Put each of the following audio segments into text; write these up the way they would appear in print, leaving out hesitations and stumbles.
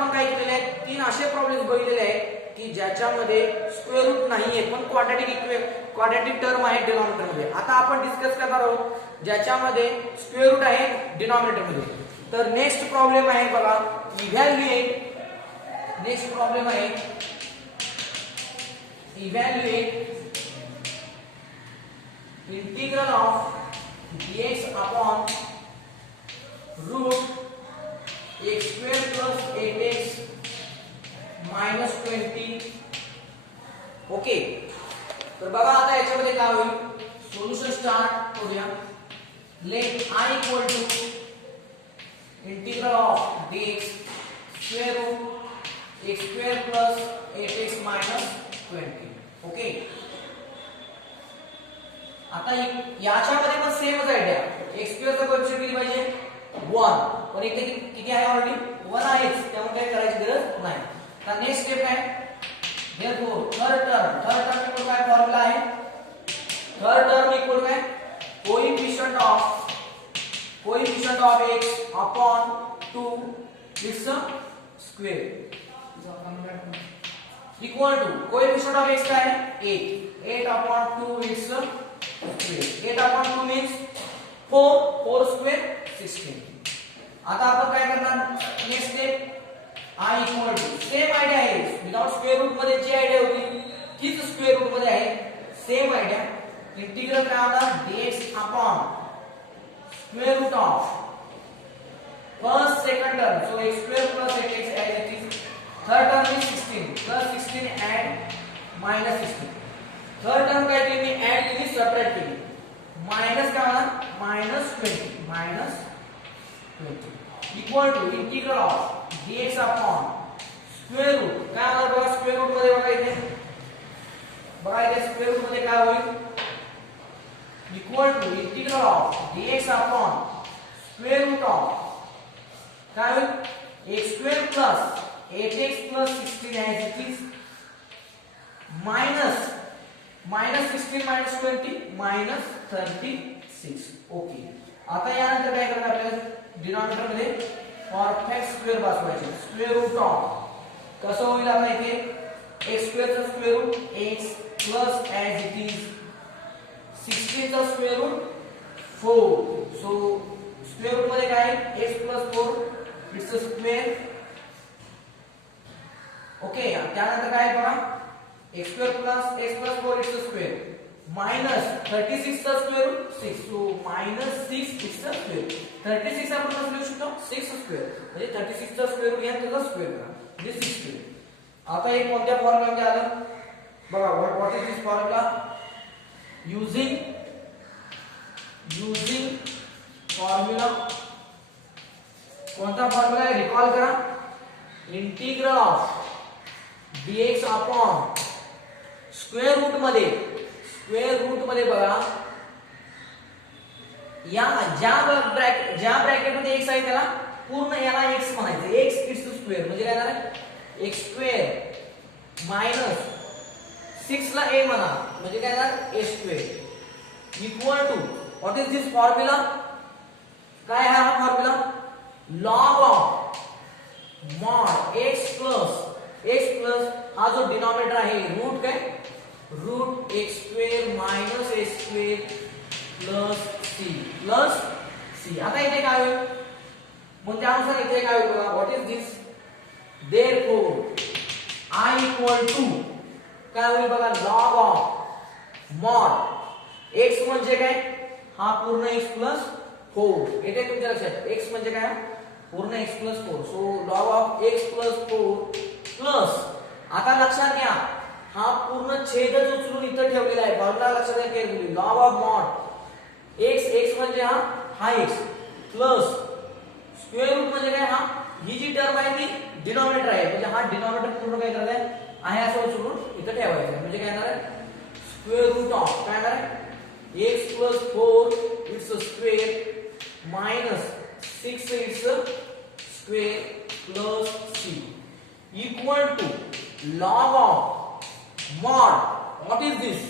आपण काय केलेले आहेत, 3 असे प्रॉब्लेम्स बघितलेले आहेत की ज्याच्यामध्ये स्क्वेअर रूट नाहीये पण क्वाड्रॅटिक टर्म आहे डिनॉमिनेटर मध्ये. आता आपण डिस्कस करणार आहोत ज्याच्यामध्ये स्क्वेअर रूट आहे डिनॉमिनेटर मध्ये. तर नेक्स्ट प्रॉब्लेम आहे बघा, इव्हॅल्युएट. नेक्स्ट प्रॉब्लेम आहे evaluate integral of dx upon root x square plus 8x minus 20. Okay, तर बघा आता याच्यामध्ये काय होईल, सोल्युशन स्टार्ट करूया. Let I equal to integral of dx square root x square plus 8x minus 20. Okay, आता याच्यामध्ये पण सेमच आयडिया. x स्क्वेअर चा कोएफिशिएंट किती पाहिजे 1, पण इथे किती आहे ऑलरेडी 1 आहेच, त्यामुळे काय करायची गरज नाही. आता नेक्स्ट स्टेप आहे देयरफॉर थर्ड टर्म इक्वल काय फॉर्म्युला आहे, थर्ड टर्म इक्वल काय coefficient of x upon 2 its square equal to coefficient of x काय आहे 8 upon 2 its square. 8 upon 2 means 4 square 16. आता आपण काय करणार next step I equal to same idea आहे, विदाउट स्क्वेअर रूट मध्ये जी आयडिया होती तीच स्क्वेअर रूट मध्ये आहे, सेम आयडिया. इंटिग्रल काय होणार dx upon square root of first second term, so x square plus 8x as it is. Third term is 16 plus 16 and minus 16. Third term काय केली मी ऐड केली, सबट्रॅक्ट केली. Minus काय होणार minus 20 equal to integral of dx upon square root काय होणार बघा, स्क्वेअर रूट मध्ये बघा इथे स्क्वेअर रूट मध्ये काय होईल, equal to integral of dx upon square root of काय होईल x square plus 8x plus 16 as it is minus 16 minus 20 minus 36. Okay, आता यानंतर काय करणार आपल्याला डिनॉमिनेटर मध्ये परफेक्ट स्क्वेअर बसवायचे. स्क्वेअर रूट ऑफ कसं होईल आता इथे x स्क्वेअर चा square root x plus as it is 16 चा square root 4. So square root मध्ये काय आहे x plus 4 it's a square. Okay, त्यानंतर काय बघा x square plus x plus 4 it's a square minus 36 चा square root 6. So minus 6 it's a square. 36 आपण कसं लिहू शकतो 6 स्क्वेअर, म्हणजे 36 चा स्क्वेअर रूट घ्या त्याचा स्क्वेअर करा म्हणजे 6 स्क्वेअर. आता हे कोणत्या फॉर्म्युलामध्ये आलं बघा, what is this formula, using formula. कोणता फॉर्म्युला आहे रिकॉल करा, integral of dx upon square root मध्ये बघा या ज्या ब्रॅकेट मध्ये x आहे त्याला पूर्ण याला x म्हणायचं. x इट्स स्क्वेअर म्हणजे काय झालं x स्क्वेअर मायनस 6 ला a म्हणा म्हणजे काय झालं a square equal to what is this formula, काय आहे हा formula log of mod x plus हा जो डिनॉमिनेटर आहे रूट काय root x square minus a square plus c. आता इथे काय होईल मग त्यानुसार इथे काय होईल बघा, what is this, therefore I equal to काय होईल बघा लॉग ऑफ मॉड x म्हणजे काय हा पूर्ण x प्लस 4. इथे तुमच्या लक्षात x म्हणजे काय पूर्ण x plus 4. So log of x plus 4 plus आता लक्षात घ्या हा पूर्ण छेदच उचलून इथं ठेवलेला आहे, फॉर्म्युला लक्षात घ्या carefully. Log of mod x म्हणजे हा x प्लस स्क्वेअर रूट म्हणजे काय हा ही जी टर्म आहे ती डिनॉमिनेटर आहे, म्हणजे हा डिनॉमिनेटर पूर्ण काय करायचं आहे असं उचलून इथं ठेवायचं म्हणजे काय येणार आहे स्क्वेअर रूट ऑफ काय येणार आहे x plus 4 its square minus 6 its square plus c equal to log of mod what is this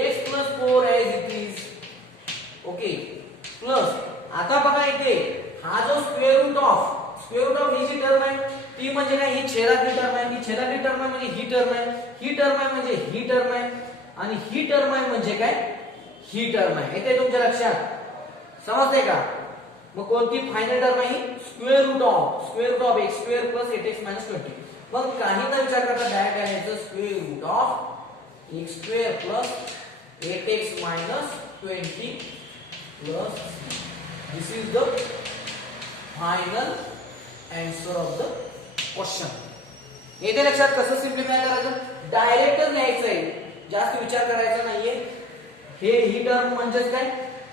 x plus 4 as it is. Okay plus आता बघा इथे हा जो स्क्वेअर रूट ऑफ ही जी टर्म आहे ती म्हणजे काय, ही छेदातली टर्म आहे, ही छेदातली टर्म आहे म्हणजे ही टर्म आहे, ही टर्म आहे म्हणजे ही टर्म आहे, आणि ही टर्म आहे म्हणजे काय, ही टर्म आहे. येते तुमच्या लक्षात, समजते का? मग कोणती फायनल टर्म आहे? Square root of x square plus 8x minus 20. मग काही न विचार करता डायरेक्ट लिहायचं square root of x square plus 8x minus 20 plus this is the final answer of the question. येते लक्षात कसं सिम्प्लिफाय करायचं? डायरेक्टच लिहायचं आहे, जास्त विचार करायचा नाहीये. हे ही टर्म म्हणजेच काय,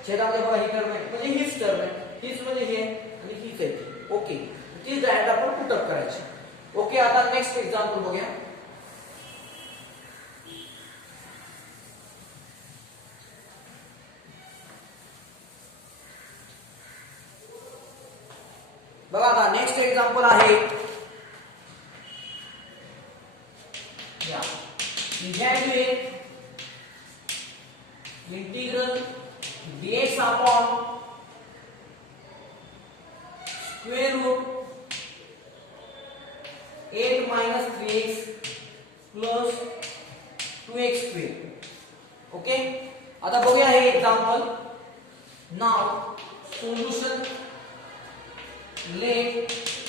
छेदामध्ये बघा ही टर्म आहे म्हणजे हीच टर्म आहे, हीच म्हणजे हे आणि हीच आहे. ओके, ती डायरेक्ट आपण पुटअप करायची. ओके, आता नेक्स्ट एक्झाम्पल बघूया. बघा आता नेक्स्ट एक्झाम्पल आहे या evaluate integral dx upon square root 8 minus 3x plus 2x square. Okay, आता बघूया हे एक्झाम्पल. नाव solution. Let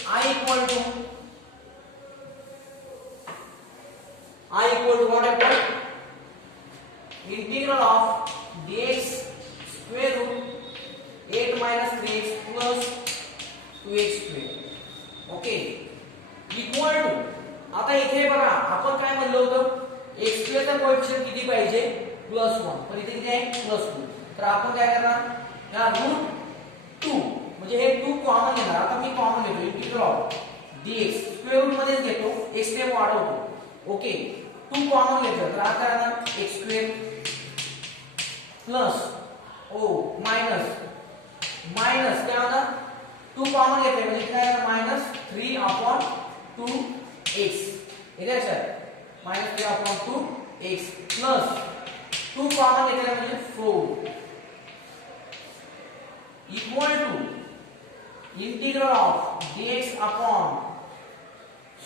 I equal to what happened? Integral of dx square root 8 minus 3x plus 2x square. Okay, equal to. आता इथे बघा आपण काय म्हणलं होतं, x स्क्वेअर चा कोएफिशिएंट किती पाहिजे, +1. पण इथे किती आहे, +2. तर आपण काय करणार, या √2 म्हणजे हे 2 कॉमन घेणार. आता मी कॉमन घेतो, integral of dx square root मध्येच घेतो, x स्क्वेअर वाढवतो. ओके, 2 कॉमन घेतो, तर आता काय करणार, x स्क्वेअर प्लस मायनस काय होणार, 2 कॉमन घेतले म्हणजे काय होणार, -3/2x. इथे लक्षात, -3/2x प्लस 2 कॉमन घेतले म्हणजे 4 equal to integral of dx upon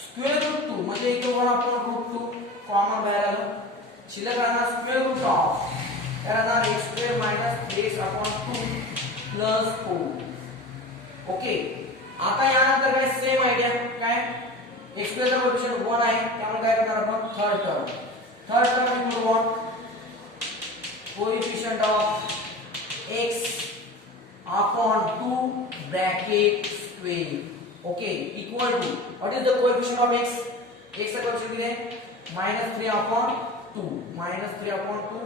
square root 2 म्हणजे इथे 1/√2 कॉमन बाहेर आलं, शिल्लक राहणार square root of x square minus 3x/2 plus 4. Okay, आता यानंतर काय, सेम आयडिया काय, x स्क्वेअर चा कोएफिशिएंट 1 आहे, त्यामुळे काय करणार आपण, third term equal 1 coefficient of x upon 2 bracket square. Okay, equal to what is the coefficient of x, x चा कोएफिशिएंट किती आहे, -3/2 -3/2.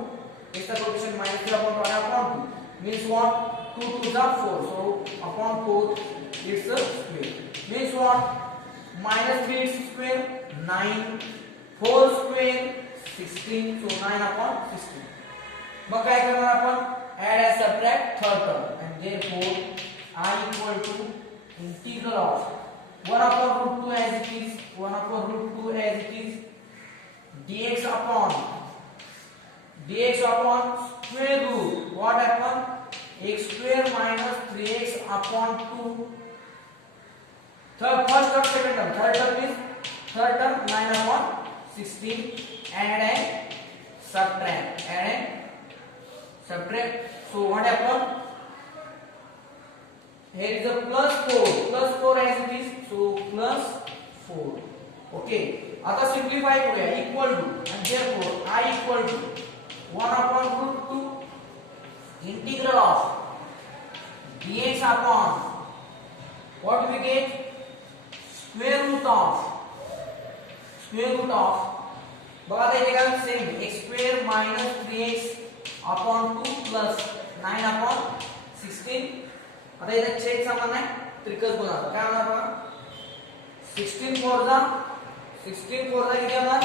x चा coefficient -3/2 means what, 2 to the 4, so upon 4 it's a square, means what, -3 square 9, 4 square 16, so 9/16. मग काय करणार आपण, add and subtract third term, and therefore I equal to integral of 1/√2 as it is, 1/√2 as it is, dx upon square root what happen, x square minus 3x/2. First term, second term, third term is 9/16. Add and subtract, so what happen, here is a +4 as it is, so +4. okay, आता simplify करूया, equal to, and therefore I equal to 1/√2 integral of dx upon what we get, square root of बघा आता इथे काय, same x square minus 3x/2 plus 9/16. आता इथे check समान आहे, त्रिकस बनवतो, काय होणार बघा, 16 4 जा किती होणार,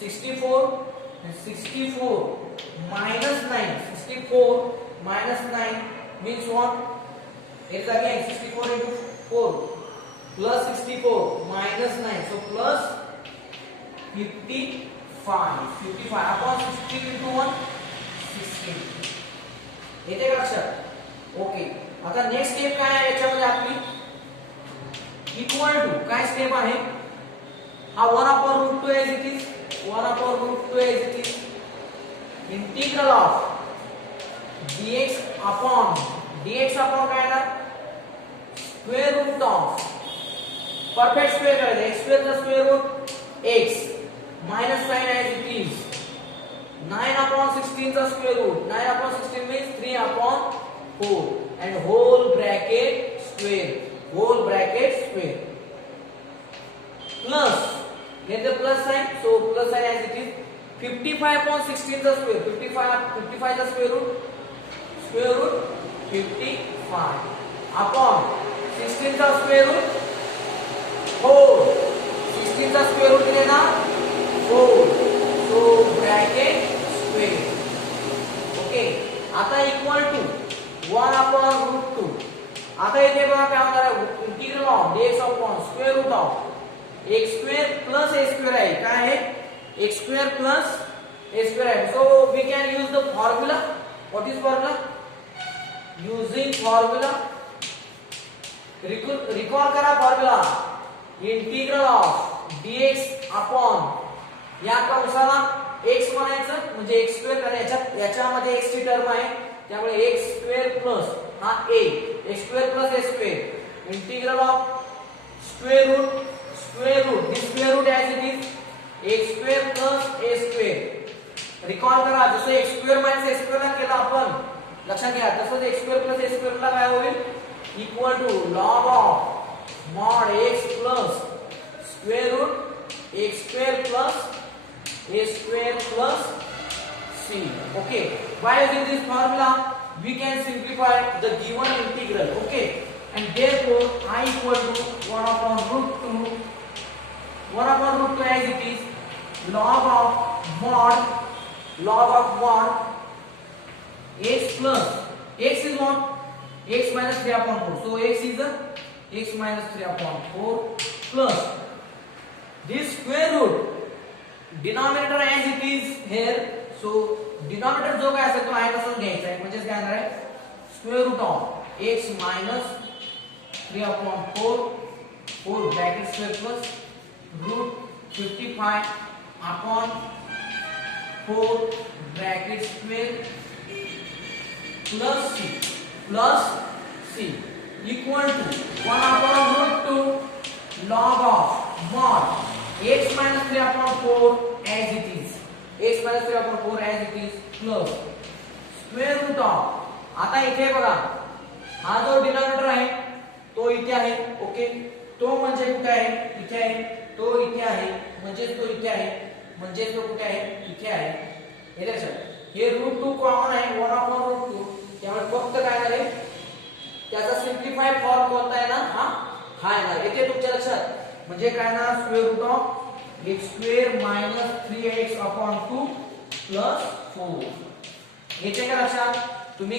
64 minus 9, 64 minus 9 means what, it's again 64 into 4 plus 64 minus 9, so plus 55 upon 16 into 1 16. येते का लक्षात? ओके, आता नेक्स्ट स्टेप काय आहे याच्यामध्ये आपली, इक्वल टू काय स्टेप आहे हा 1/√2 as it is 1/√2 as it is integral of dx upon काय ना square root of perfect square करायचं x स्क्वेअर चा square root x minus sign as it is 9/16 चा square root 9/16 means 3/4 and whole bracket square plus here the plus sign so plus sign as it is 55/16 चा square 55 चा square route 55 upon 16 चा square root 4 16 चा square route किती ना 4 so bracket square okay आता equal to 1/√2 आता इथे बघा काय होणार आहे integral of dx upon square root of x square plus a square आहे काय आहे x square plus a square आहे so we can use the formula what is formula using formula recall करा formula integral of dx upon या कंसाला x म्हणायचं म्हणजे x square कारण याच्यामध्ये x ची टर्म आहे त्यामुळे x स्क्वेअर प्लस हा a x square plus a square integral of square root this square root as it is x square plus a square recall करा जसं x square minus a square ला केलं आपण लक्षात घ्या तसंच x square plus a square ला काय होईल equal to log of mod x plus square root x square plus a square plus c okay by using this formula we can simplify the given integral okay and therefore I equal to 1/√2 as it is log of mod x plus x is what x minus 3/4 so x is a x minus 3/4 plus this square root denominator as it is here so denominator जो काय असेल तो आहे तसंच घ्यायचा आहे म्हणजे काय येणार आहे square root of x minus 3/4 4 bracket square plus root 55 upon 4 bracket square plus c equal to 1/√2 log of mod x minus 3/4 as it is x minus 3/4 as it is plus square root of आता इथे बघा हा जो denominator आहे तो इथे आहे okay तो म्हणजे कुठे आहे इथे आहे तो इथे आहे म्हणजे तो इथे आहे म्हणजे तो कुठे आहे इथे आहे हे लक्षात हे √2 कॉमन आहे 1/√2 त्यामुळे फक्त काय झाले त्याचा सिम्प्लिफाय फॉर्म कोणता आहे ना हा येणार इथे तुमच्या लक्षात म्हणजे काय ना square root of x square minus 3x/2 plus 4 येते का लक्षात तुम्ही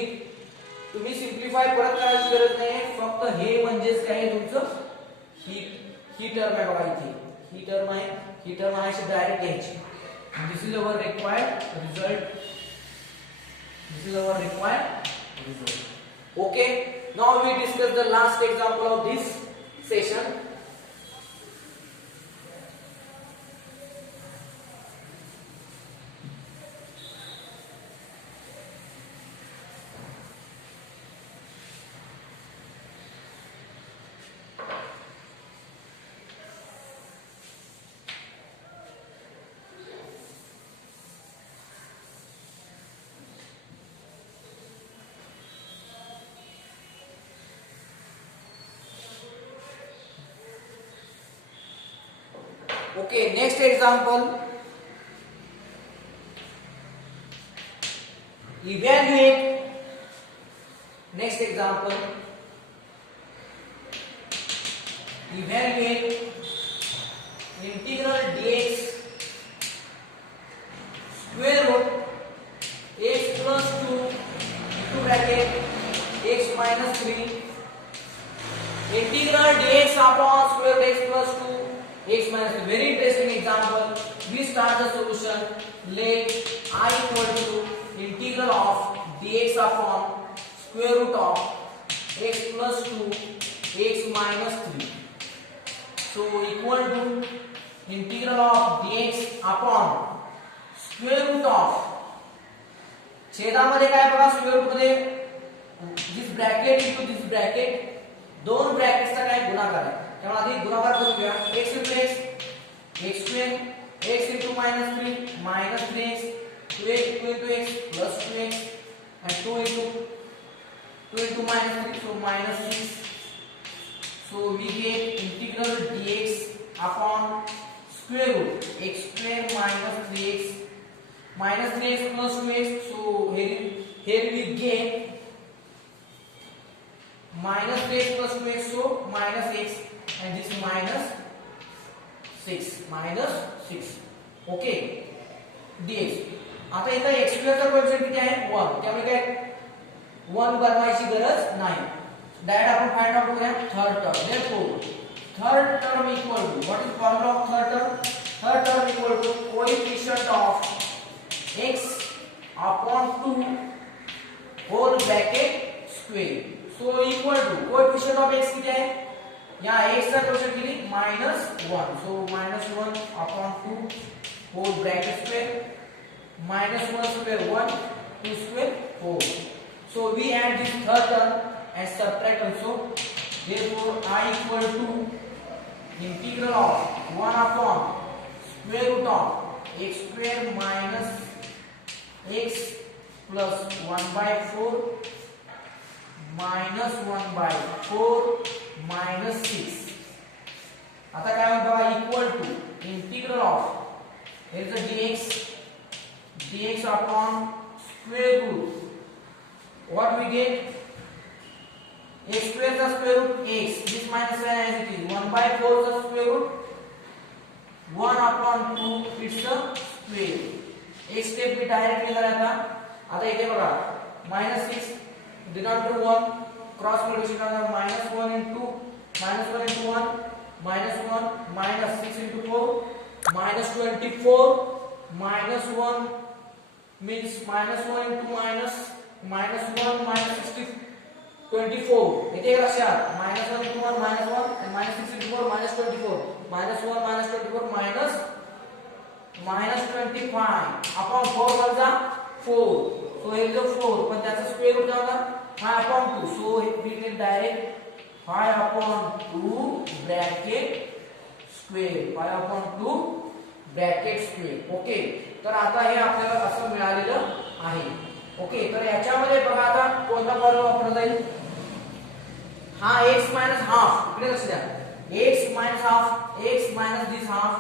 सिम्प्लिफाय परत करायची गरज नाही फक्त हे म्हणजेच काय तुमचं ही टर्म आहे बघा इथे ही टर्म आहे अशी डायरेक्ट घ्यायची this is our required result okay now we discuss the last example of this session Okay, next example. Evaluate. Next example. Evaluate integral dx square root x plus 2 into bracket x minus 3 integral dx upon square root x plus 2 x minus 3. Very interesting example. We start the solution. Let I equal to integral of dx upon square root of x plus 2 x minus 3. so equal to integral of dx upon square root of छेदामध्ये काय बघा square root मध्ये दिस bracket into दिस bracket दोन ब्रॅकेट्सचा काय गुणाकार आहे त्यामुळे आधी गुणाकार करून घ्या x into x x square x into minus 3 minus 3x 2x 2 into x plus 2x and 2 into minus 3 so minus 6 so we get integral dx upon square root x square minus 3x plus 2x so here we get minus 3x plus 2x so minus x and this minus 6 okay dx आता इथं x square चा coefficient किती आहे 1 त्यामुळे काय 1 बनवायची गरज नाही डायरेक्ट आपण फाइंड आउट करूया third term therefore third term equal to what is formula of third term equal to coefficient of x upon 2 whole bracket square so equal to coefficient of x किती आहे या x चा coefficient किती -1 so -1 upon 2 whole bracket square -1 square 1 2 square 4 so we add this third term and subtract also therefore I equal to integral of 1 upon square root of x square minus x plus 1 by 4 minus 1 by 4 minus 6 आता काय होईल बघा equal to integral of here is the dx upon square root what we get x square the square root x this minus 1 as it is 1 by 4 the square root 1 upon 2 it's the square एक step मी direct लिहिला आता आता इथे बघा -6 denominator 1 cross multiplication करणार -1 into 1 -1 minus 6 into 4 -24 -1 means -1 into -1 -60 24 इथे लक्षात -1 into 1 -1 and -6 into 4 -24 -1 -24 -25 upon 4 वजा 4 so here is the 4 पण त्याचा स्क्वेअर रूट काय होता 5 upon 2 so we get direct 5 upon 2 bracket square 5 upon 2 bracket square okay तर आता हे आपल्याला असं मिळालेलं आहे ओके तर याच्यामध्ये बघा आता कोणता फॉर्म्युला वापरला जाईल हा x minus half इकडे लक्ष द्या x minus half x minus this half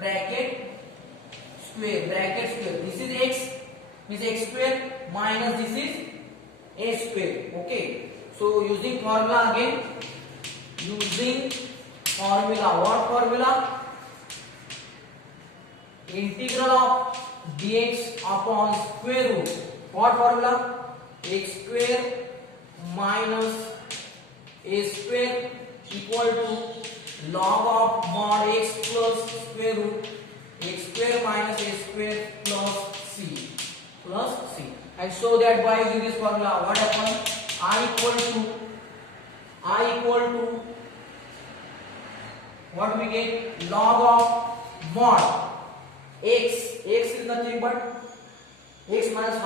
bracket square this is x means x square minus this is a square okay so using formula again what formula integral of dx upon square root what formula x square minus a square equal to log of mod x plus square root x square minus a square plus c and so that by using this formula what happens I equal to what we get log of mod x is nothing but x minus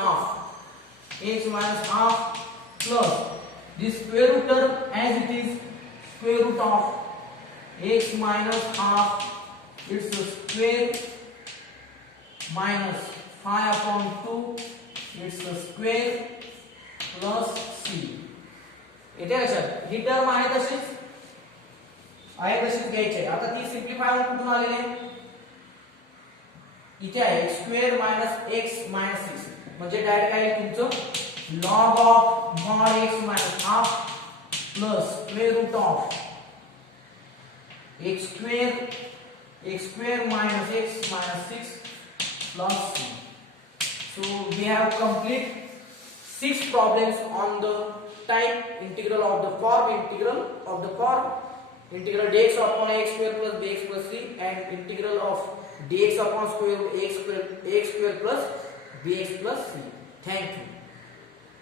half plus this square root term as it is square root of x minus half it's the square minus 5 upon 2 it's the square plus c इथे लक्षात ही term आहे तशीच घ्यायची आहे आता ती simplify होऊन कुठून आलेली आहे इथे आहे x square minus x minus 6 म्हणजे डायरेक्ट आहे तुमचं log of mod x minus half plus square root of x square minus x minus 6 plus c so we have complete 6 problems on the type integral of the form integral dx upon x square plus bx plus c and integral of dx upon square root x square plus bx plus c. Thank you.